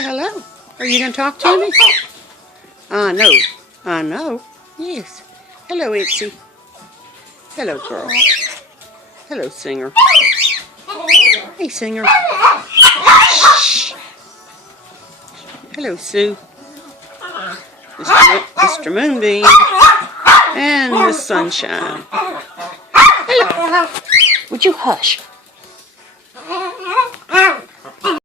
Say hello. Are you going to talk to me? I know. I know. Yes. Hello, Itsy. Hello, girl. Hello, Singer. Hey, Singer. Shh. Hello, Sue. Mr. Moonbeam. And Miss Sunshine. Hello. Would you hush?